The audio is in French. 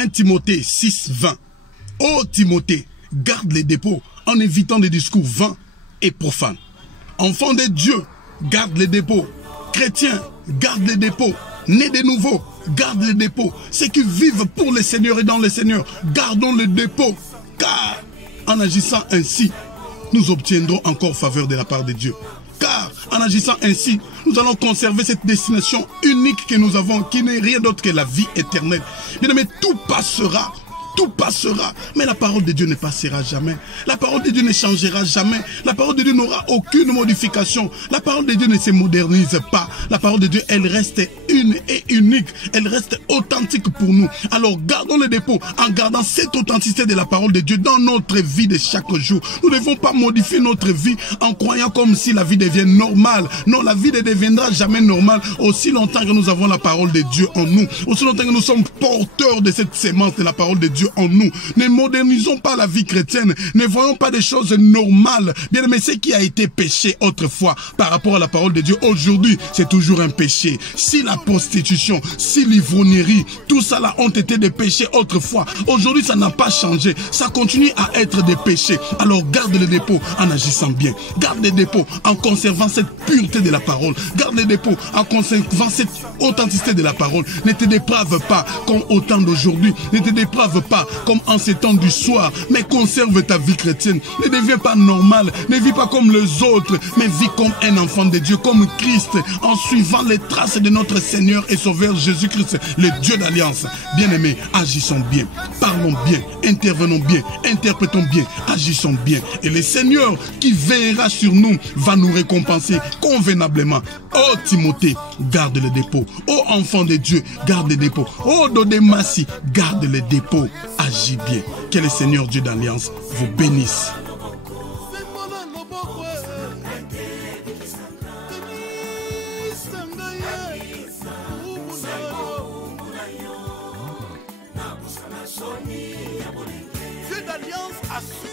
1 Timothée 6, 20. Ô Timothée, garde les dépôts en évitant des discours vains et profanes. Enfants de Dieu, garde les dépôts. Chrétiens, garde les dépôts. Nés de nouveau, garde les dépôts. Ceux qui vivent pour le Seigneur et dans le Seigneur, gardons les dépôts. Car en agissant ainsi, nous obtiendrons encore faveur de la part de Dieu. Car en agissant ainsi, nous allons conserver cette destination unique que nous avons, qui n'est rien d'autre que la vie éternelle. Bien aimé, tout passera. Tout passera, mais la parole de Dieu ne passera jamais. La parole de Dieu ne changera jamais. La parole de Dieu n'aura aucune modification. La parole de Dieu ne se modernise pas. La parole de Dieu, elle reste une et unique. Elle reste authentique pour nous. Alors gardons le dépôt en gardant cette authenticité de la parole de Dieu dans notre vie de chaque jour. Nous ne devons pas modifier notre vie en croyant comme si la vie devient normale. Non, la vie ne deviendra jamais normale aussi longtemps que nous avons la parole de Dieu en nous. Aussi longtemps que nous sommes porteurs de cette sémence de la parole de Dieu en nous. Ne modernisons pas la vie chrétienne. Ne voyons pas des choses normales. Bien aimé, ce qui a été péché autrefois par rapport à la parole de Dieu, aujourd'hui, c'est toujours un péché. Si la prostitution, si l'ivrognerie, tout ça là ont été des péchés autrefois, aujourd'hui, ça n'a pas changé. Ça continue à être des péchés. Alors, garde les dépôts en agissant bien. Garde les dépôts en conservant cette pureté de la parole. Garde les dépôts en conservant cette authenticité de la parole. Ne te déprave pas comme au temps d'aujourd'hui. Ne te déprave pas comme en ces temps du soir, mais conserve ta vie chrétienne. Ne deviens pas normal, ne vis pas comme les autres, mais vis comme un enfant de Dieu, comme Christ, en suivant les traces de notre Seigneur et Sauveur Jésus-Christ, le Dieu d'alliance. Bien-aimés, agissons bien, parlons bien, intervenons bien, interprétons bien, agissons bien. Et le Seigneur qui veillera sur nous va nous récompenser convenablement. Oh Timothée, garde le dépôt. Oh enfant de Dieu, garde le dépôt. Oh Dodémassi, garde le dépôt. Agis bien. Que le Seigneur Dieu d'Alliance vous bénisse. Dieu d'Alliance a su